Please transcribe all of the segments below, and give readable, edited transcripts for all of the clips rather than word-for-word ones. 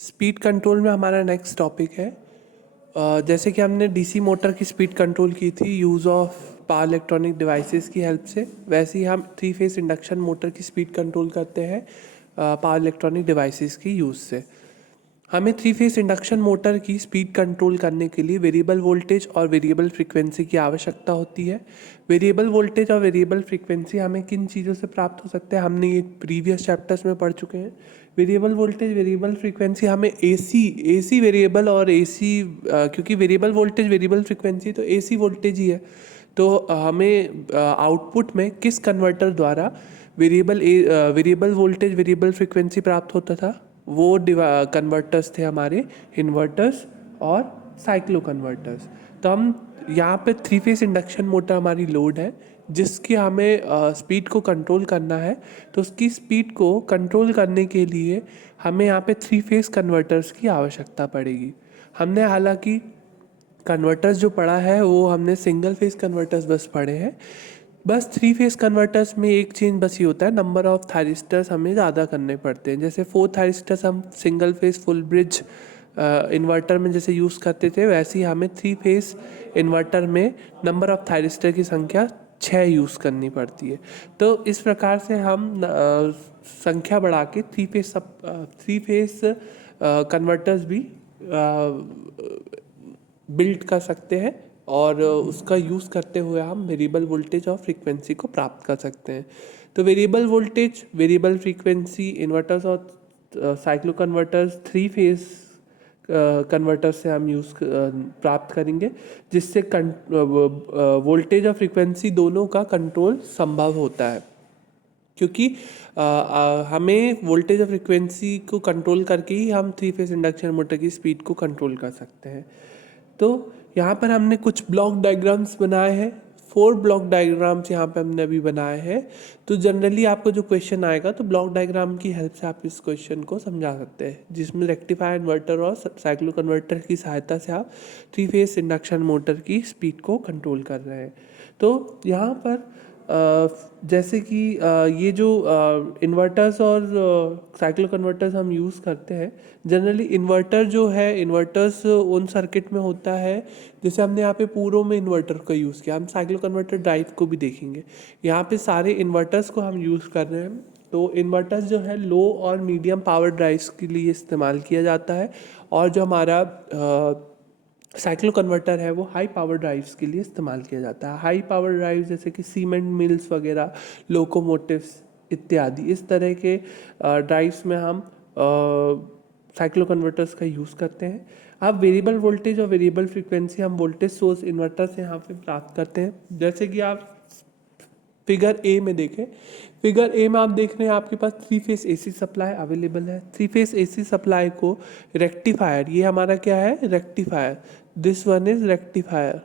Speed control में हमारा next topic है। जैसे कि हमने डीसी मोटर की स्पीड कंट्रोल की थी use of power electronic devices की हेल्प से, वैसे ही हम थ्री फेस इंडक्शन मोटर की स्पीड कंट्रोल करते हैं पावर इलेक्ट्रॉनिक डिवाइसेस की यूज़ से। हमें थ्री फेस इंडक्शन मोटर की स्पीड कंट्रोल करने के लिए वेरिएबल वोल्टेज और वेरिएबल फ्रीक्वेंसी की आवश्यकता होती है। वेरिएबल वोल्टेज और वेरिएबल फ्रीक्वेंसी हमें किन चीज़ों से प्राप्त हो सकते हैं, हमने ये प्रीवियस चैप्टर्स में पढ़ चुके हैं। वेरिएबल वोल्टेज वेरिएबल फ्रीक्वेंसी हमें एसी वेरिएबल और एसी, क्योंकि वेरिएबल वोल्टेज वेरिएबल फ्रीक्वेंसी तो एसी वोल्टेज ही है, तो हमें आउटपुट में किस कन्वर्टर द्वारा वेरिएबल वोल्टेज वेरिएबल फ्रीक्वेंसी प्राप्त होता था, वो कन्वर्टर्स थे हमारे इन्वर्टर्स और साइक्लो कन्वर्टर्स। तो हम यहाँ पे थ्री फेस इंडक्शन मोटर हमारी लोड है जिसकी हमें स्पीड को कंट्रोल करना है। तो उसकी स्पीड को कंट्रोल करने के लिए हमें यहाँ पे थ्री फेस कन्वर्टर्स की आवश्यकता पड़ेगी। हमने हालांकि कन्वर्टर्स जो पढ़ा है वो हमने सिंगल फेस कन्वर्टर्स बस पढ़े हैं। बस थ्री फेस कन्वर्टर्स में एक चेंज बस ही होता है, नंबर ऑफ थायरिस्टर्स हमें ज़्यादा करने पड़ते हैं। जैसे 4 थायरिस्टर्स हम single phase full bridge inverter में जैसे यूज़ करते थे, वैसे ही हमें थ्री फेस इन्वर्टर में नंबर ऑफ थायरिस्टर की संख्या 6 यूज़ करनी पड़ती है। तो इस प्रकार से हम संख्या बढ़ा के थ्री फेस कन्वर्टर्स भी बिल्ड कर सकते हैं और उसका यूज़ करते हुए हम वेरिएबल वोल्टेज और फ्रीक्वेंसी को प्राप्त कर सकते हैं। तो variable voltage variable frequency inverters और cycloconverters three phase converters से हम प्राप्त करेंगे, जिससे वोल्टेज और फ्रीक्वेंसी दोनों का कंट्रोल संभव होता है। क्योंकि हमें वोल्टेज और फ्रीक्वेंसी को कंट्रोल करके ही हम थ्री फेस इंडक्शन मोटर की स्पीड को कंट्रोल कर सकते हैं। तो यहाँ पर हमने कुछ ब्लॉक डायग्राम्स बनाए हैं, 4 ब्लॉक डायग्राम्स यहाँ पे हमने अभी बनाए हैं। तो जनरली आपको जो क्वेश्चन आएगा तो ब्लॉक डायग्राम की हेल्प से आप इस क्वेश्चन को समझा सकते हैं, जिसमें रेक्टिफायर इन्वर्टर और साइक्लो कन्वर्टर की सहायता से आप थ्री फेस इंडक्शन मोटर की स्पीड को कंट्रोल कर रहे हैं। तो यहाँ पर जैसे कि ये जो इन्वर्टर्स और साइक्लो कन्वर्टर्स हम यूज़ करते हैं, जनरली इन्वर्टर जो है, इन्वर्टर्स उन सर्किट में होता है, जैसे हमने यहाँ पे पूरों में इन्वर्टर का यूज़ किया, हम साइक्लो कन्वर्टर ड्राइव को भी देखेंगे। यहाँ पे सारे इन्वर्टर्स को हम यूज़ कर रहे हैं। तो इन्वर्टर्स जो है लो और मीडियम पावर ड्राइव्स के लिए इस्तेमाल किया जाता है, और जो हमारा साइक्लो कन्वर्टर है वो हाई पावर ड्राइव्स के लिए इस्तेमाल किया जाता है। हाई पावर ड्राइव जैसे कि सीमेंट मिल्स वगैरह, लोकोमोटिव्स इत्यादि, इस तरह के ड्राइव्स में हम साइक्लो कन्वर्टर्स का यूज़ करते हैं। अब वेरिएबल वोल्टेज और वेरिएबल फ्रीक्वेंसी हम वोल्टेज सोर्स इन्वर्टर से यहाँ पे प्राप्त करते हैं। जैसे कि आप फिगर ए में देखें, फिगर ए में आप देख रहे हैं आपके पास three phase AC supply available है। थ्री फेस एसी सप्लाई को रेक्टिफायर, ये हमारा क्या है, rectifier, this one is rectifier.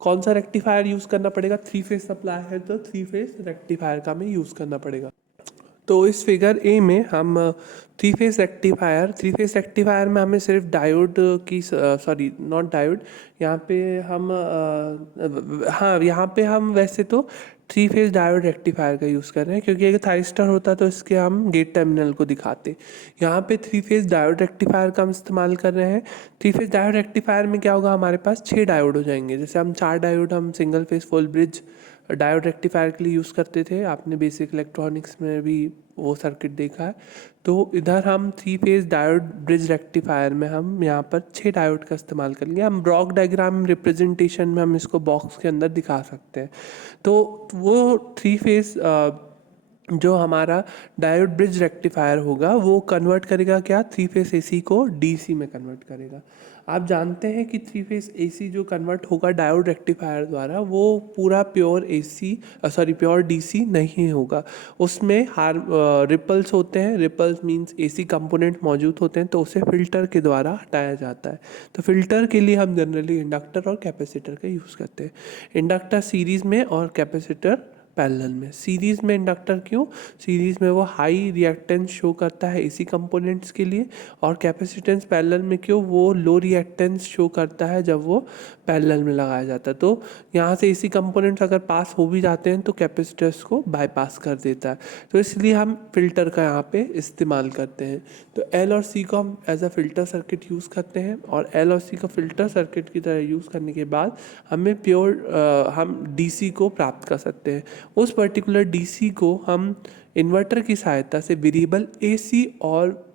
कौन सा रेक्टिफायर यूज़ करना पड़ेगा, थ्री फेस सप्लाई है तो थ्री फेस रेक्टिफायर का हमें यूज़ करना पड़ेगा। तो इस फिगर ए में हम थ्री फेस रेक्टिफायर में हमें सिर्फ डायोड की, सॉरी नॉट डायोड, यहाँ पे हम हाँ, यहाँ पे हम वैसे तो थ्री फेस डायोड रेक्टिफायर का यूज़ कर रहे हैं, क्योंकि अगर थाइरिस्टर होता तो इसके हम गेट टर्मिनल को दिखाते। यहाँ पे थ्री फेस डायोड रेक्टिफायर का हम इस्तेमाल कर रहे हैं। थ्री फेस डायोड रेक्टिफायर में क्या होगा, हमारे पास 6 डायोड हो जाएंगे। जैसे हम 4 डायोड हम single phase full bridge diode rectifier के लिए यूज़ करते थे, आपने बेसिक इलेक्ट्रॉनिक्स में भी वो सर्किट देखा है। तो इधर हम three phase diode bridge rectifier में हम यहाँ पर 6 डायोड का इस्तेमाल करेंगे। हम ब्लॉक डायग्राम रिप्रेजेंटेशन में हम इसको बॉक्स के अंदर दिखा सकते हैं। तो वो थ्री फेज जो हमारा डायोड ब्रिज रेक्टिफायर होगा वो कन्वर्ट करेगा क्या, थ्री फेस एसी को डीसी में कन्वर्ट करेगा। आप जानते हैं कि थ्री फेस एसी जो कन्वर्ट होगा डायोड रेक्टिफायर द्वारा, वो पूरा pure AC, sorry pure DC नहीं होगा। उसमें रिपल्स होते हैं, रिपल्स मींस एसी कंपोनेंट मौजूद होते हैं, तो उसे फिल्टर के द्वारा हटाया जाता है। तो फिल्टर के लिए हम जनरली इंडक्टर और कैपेसिटर का यूज़ करते हैं। इंडक्टर सीरीज़ में और कैपेसिटर पैरेलल में। सीरीज़ में इंडक्टर क्यों? सीरीज़ में वो हाई रिएक्टेंस शो करता है एसी कंपोनेंट्स के लिए, और कैपेसिटेंस पैरेलल में क्यों? वो लो रिएक्टेंस शो करता है जब वो पैरेलल में लगाया जाता है। तो यहाँ से एसी कंपोनेंट्स अगर पास हो भी जाते हैं तो कैपेसिटर्स को बाईपास कर देता है, तो इसलिए हम फिल्टर का यहाँ पे इस्तेमाल करते हैं। तो एल और सी को हम as a filter circuit use करते हैं, और एल और सी को फिल्टर सर्किट की तरह यूज़ करने के बाद हमें हम डीसी को प्राप्त कर सकते हैं। उस पर्टिकुलर डीसी को हम इन्वर्टर की सहायता से वेरिएबल एसी और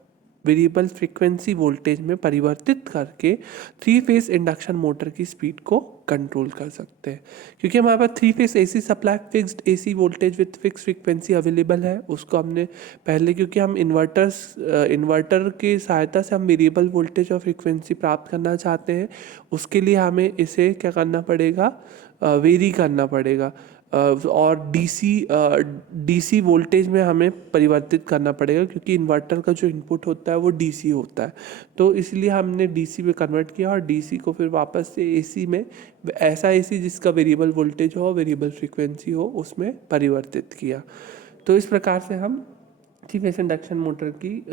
वेरिएबल फ्रीक्वेंसी वोल्टेज में परिवर्तित करके 3 फेज इंडक्शन मोटर की स्पीड को कंट्रोल कर सकते हैं। क्योंकि हमारे पास 3 phase AC supply fixed AC voltage with fix frequency available है, उसको हमने पहले, क्योंकि हम इन्वर्टर की सहायता से हम वेरिएबल वोल्टेज और फ्रीक्वेंसी प्राप्त करना चाहते हैं, उसके लिए हमें इसे क्या करना पड़ेगा? वेरी करना पड़ेगा, और डीसी वोल्टेज में हमें परिवर्तित करना पड़ेगा, क्योंकि इन्वर्टर का जो इनपुट होता है वो डीसी होता है। तो इसलिए हमने डीसी में कन्वर्ट किया और डीसी को फिर वापस से एसी में, ऐसा एसी जिसका वेरिएबल वोल्टेज हो, वेरिएबल फ्रीक्वेंसी हो, उसमें परिवर्तित किया। तो इस प्रकार से हम 3 फेज इंडक्शन मोटर की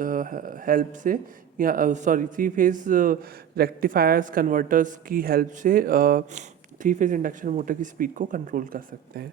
हेल्प से, या 3 फेज रेक्टिफायर्स कन्वर्टर्स की हेल्प से 3 फेज इंडक्शन मोटर की स्पीड को कंट्रोल कर सकते हैं।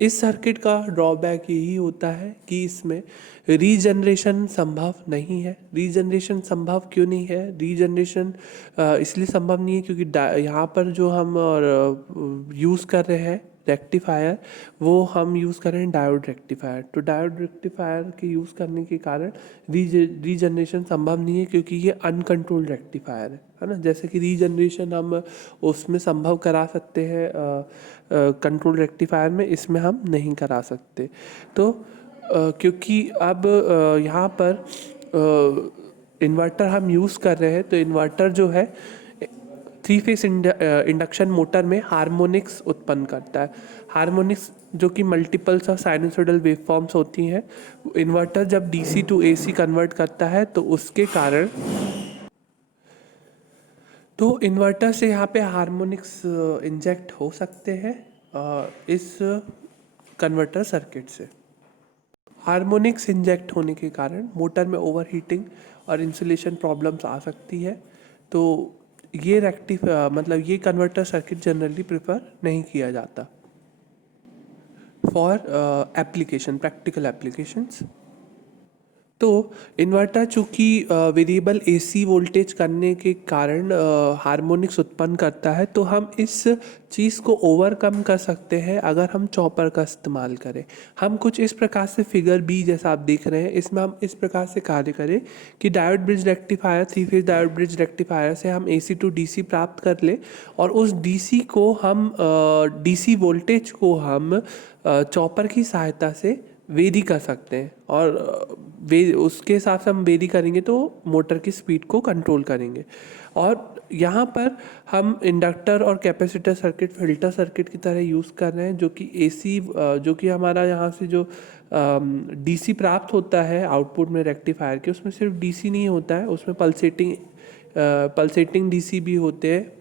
इस सर्किट का ड्रॉबैक यही होता है कि इसमें रीजनरेशन संभव नहीं है। रीजनरेशन संभव क्यों नहीं है? रीजनरेशन इसलिए संभव नहीं है क्योंकि यहाँ पर जो हम यूज़ कर रहे हैं रेक्टिफायर, वो हम यूज़ कर रहे हैं डायोड रेक्टिफायर। तो डायोड रेक्टिफायर के यूज़ करने के कारण रीजनरेशन संभव नहीं है, क्योंकि ये अनकंट्रोल्ड रेक्टिफायर है ना। जैसे कि रीजनरेशन हम उसमें संभव करा सकते हैं कंट्रोल रेक्टिफायर में, इसमें हम नहीं करा सकते। तो क्योंकि अब यहाँ पर इन्वर्टर हम यूज़ कर रहे हैं, तो इन्वर्टर जो है 3 फेज इंडक्शन मोटर में हार्मोनिक्स उत्पन्न करता है। हार्मोनिक्स जो कि मल्टीपल्स ऑफ साइनसोइडल वेवफॉर्म्स होती हैं, इन्वर्टर जब डीसी टू एसी कन्वर्ट करता है तो उसके कारण, तो इन्वर्टर से यहाँ पे हार्मोनिक्स इंजेक्ट हो सकते हैं इस कन्वर्टर सर्किट से। हार्मोनिक्स इंजेक्ट होने के कारण मोटर में ओवरहीटिंग और इंसुलेशन प्रॉब्लम्स आ सकती है। तो ये मतलब ये कन्वर्टर सर्किट जनरली प्रेफर नहीं किया जाता फॉर एप्लीकेशन, प्रैक्टिकल एप्लीकेशंस। तो इन्वर्टर चूँकि वेरिएबल एसी वोल्टेज करने के कारण हार्मोनिक्स उत्पन्न करता है, तो हम इस चीज़ को ओवरकम कर सकते हैं अगर हम चॉपर का इस्तेमाल करें। हम कुछ इस प्रकार से फिगर बी जैसा आप देख रहे हैं, इसमें हम इस प्रकार से कार्य करें कि diode bridge rectifier, 3 phase diode bridge rectifier से हम एसी टू डीसी प्राप्त कर लें, और उस डीसी को हम डीसी वोल्टेज को हम चॉपर की सहायता से वेरी कर सकते हैं, और उसके हिसाब से हम वेरी करेंगे तो मोटर की स्पीड को कंट्रोल करेंगे। और यहाँ पर हम इंडक्टर और कैपेसिटर सर्किट फिल्टर सर्किट की तरह यूज़ कर रहे हैं, जो कि एसी, जो कि हमारा यहाँ से जो डीसी प्राप्त होता है आउटपुट में रेक्टिफायर के, उसमें सिर्फ डीसी नहीं होता है, उसमें पल्सेटिंग डीसी भी होते हैं।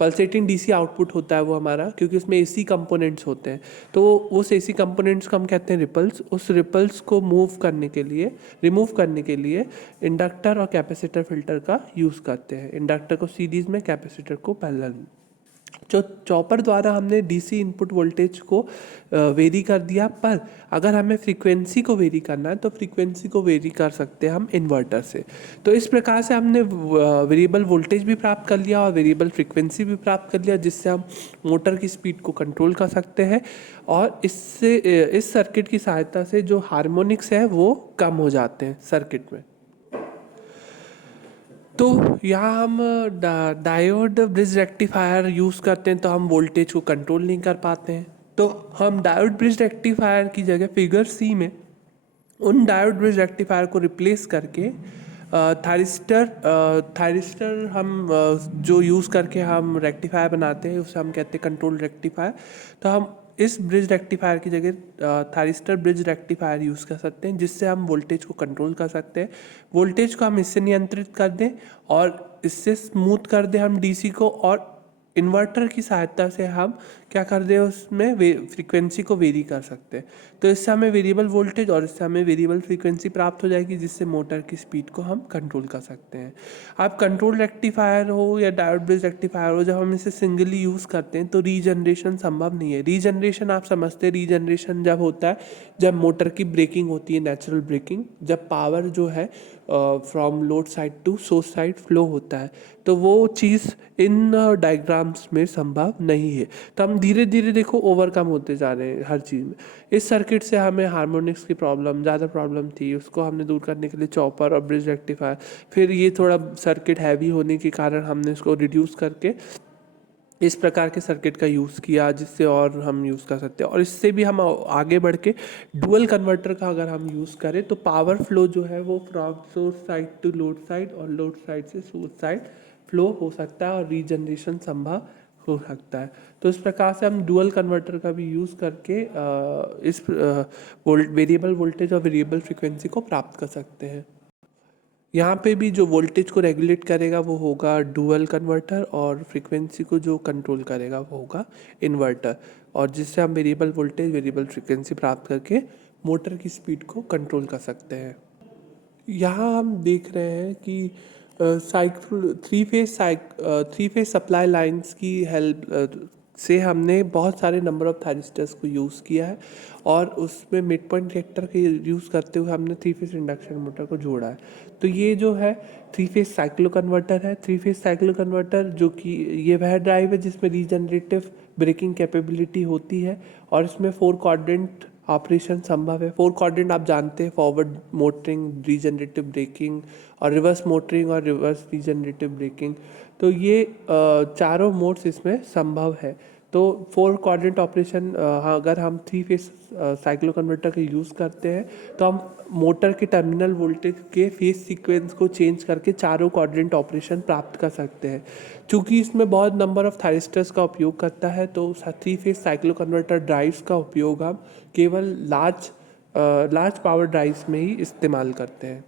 पल्सेटिंग डीसी आउटपुट होता है वो हमारा, क्योंकि उसमें एसी कंपोनेंट्स होते हैं। तो उस एसी कंपोनेंट्स को हम कहते हैं रिपल्स। उस रिपल्स को रिमूव करने के लिए इंडक्टर और कैपेसिटर फिल्टर का यूज़ करते हैं। इंडक्टर को सीरीज में, कैपेसिटर को पैरेलल में। जो चॉपर द्वारा हमने डीसी इनपुट वोल्टेज को वेरी कर दिया, पर अगर हमें फ्रीक्वेंसी को वेरी करना है तो फ्रीक्वेंसी को वेरी कर सकते हैं हम इन्वर्टर से। तो इस प्रकार से हमने वेरिएबल वोल्टेज भी प्राप्त कर लिया और वेरिएबल फ्रीक्वेंसी भी प्राप्त कर लिया, जिससे हम मोटर की स्पीड को कंट्रोल कर सकते हैं। और इससे इस सर्किट की सहायता से जो हार्मोनिक्स है वो कम हो जाते हैं सर्किट में। तो यहाँ हम डायोड ब्रिज रेक्टिफायर यूज़ करते हैं, तो हम वोल्टेज को कंट्रोल नहीं कर पाते हैं। तो हम डायोड ब्रिज रेक्टिफायर की जगह फिगर सी में उन डायोड ब्रिज रेक्टिफायर को रिप्लेस करके थायरिस्टर हम जो यूज़ करके हम रेक्टिफायर बनाते हैं, उसे हम कहते हैं कंट्रोल रेक्टिफायर। तो हम इस ब्रिज रेक्टिफायर की जगह थायरिस्टर ब्रिज रेक्टिफायर यूज़ कर सकते हैं, जिससे हम वोल्टेज को कंट्रोल कर सकते हैं। वोल्टेज को हम इससे नियंत्रित कर दें और इससे स्मूथ कर दें हम डीसी को, और इन्वर्टर की सहायता से हम क्या कर दे उसमें फ्रीक्वेंसी को वेरी कर सकते हैं। तो इससे हमें वेरिएबल वोल्टेज और इससे हमें वेरिएबल फ्रीक्वेंसी प्राप्त हो जाएगी, जिससे मोटर की स्पीड को हम कंट्रोल कर सकते हैं। अब कंट्रोल रेक्टिफायर हो या डायोड ब्रिज रेक्टिफायर हो, जब हम इसे सिंगली यूज़ करते हैं तो रीजनरेशन संभव नहीं है। रीजनरेशन आप समझते हैं, रीजनरेशन जब होता है जब मोटर की ब्रेकिंग होती है, नेचुरल ब्रेकिंग, जब पावर जो है from load side to source side flow होता है, तो वो चीज़ इन डायग्राम्स में संभव नहीं है। तो हम धीरे धीरे देखो ओवरकम होते जा रहे हैं हर चीज़ में। इस सर्किट से हमें हार्मोनिक्स की ज़्यादा प्रॉब्लम थी, उसको हमने दूर करने के लिए चॉपर और ब्रिज रेक्टिफायर, फिर ये थोड़ा सर्किट हैवी होने के कारण हमने इसको रिड्यूस करके इस प्रकार के सर्किट का यूज़ किया, जिससे और हम यूज़ कर सकते हैं। और इससे भी हम आगे बढ़ के डुअल कन्वर्टर का अगर हम यूज़ करें तो पावर फ्लो जो है वो from source side to load side और लोड साइड से सोर्स साइड फ्लो हो सकता है और रीजनरेशन संभव हो सकता है। तो इस प्रकार से हम डुअल कन्वर्टर का भी यूज़ करके इस वेरिएबल वोल्टेज और वेरिएबल फ्रिक्वेंसी को प्राप्त कर सकते हैं। यहाँ पे भी जो वोल्टेज को रेगुलेट करेगा वो होगा डुअल कन्वर्टर, और फ्रीक्वेंसी को जो कंट्रोल करेगा वो होगा इन्वर्टर, और जिससे हम वेरिएबल वोल्टेज वेरिएबल फ्रीक्वेंसी प्राप्त करके मोटर की स्पीड को कंट्रोल कर सकते हैं। यहाँ हम देख रहे हैं कि थ्री फेज सप्लाई लाइंस की हेल्प से हमने बहुत सारे नंबर ऑफ थायरिस्टर्स को यूज़ किया है, और उसमें मिड पॉइंट रिएक्टर के यूज़ करते हुए हमने थ्री फेज इंडक्शन मोटर को जोड़ा है। तो ये जो है थ्री फेज साइक्लो कन्वर्टर है। थ्री फेज साइक्लो कन्वर्टर जो कि ये वह ड्राइव है जिसमें रीजनरेटिव ब्रेकिंग कैपेबिलिटी होती है, और इसमें 4 क्वाड्रेंट ऑपरेशन संभव है। 4 क्वाड्रेंट आप जानते हैं, फॉरवर्ड मोटरिंग, रीजनरेटिव ब्रेकिंग और रिवर्स मोटरिंग और रिवर्स रीजनरेटिव ब्रेकिंग। तो ये चारों मोड्स इसमें संभव है। तो 4 क्वाड्रेंट ऑपरेशन अगर हम थ्री फेज साइक्लो कन्वर्टर का यूज़ करते हैं तो हम मोटर के टर्मिनल वोल्टेज के फेज सीक्वेंस को चेंज करके चारों क्वाड्रेंट ऑपरेशन प्राप्त कर सकते हैं। चूँकि इसमें बहुत नंबर ऑफ थायरिस्टर्स का उपयोग करता है, तो three phase cyclo converter drives का उपयोग हम केवल लार्ज पावर ड्राइव्स में ही इस्तेमाल करते हैं।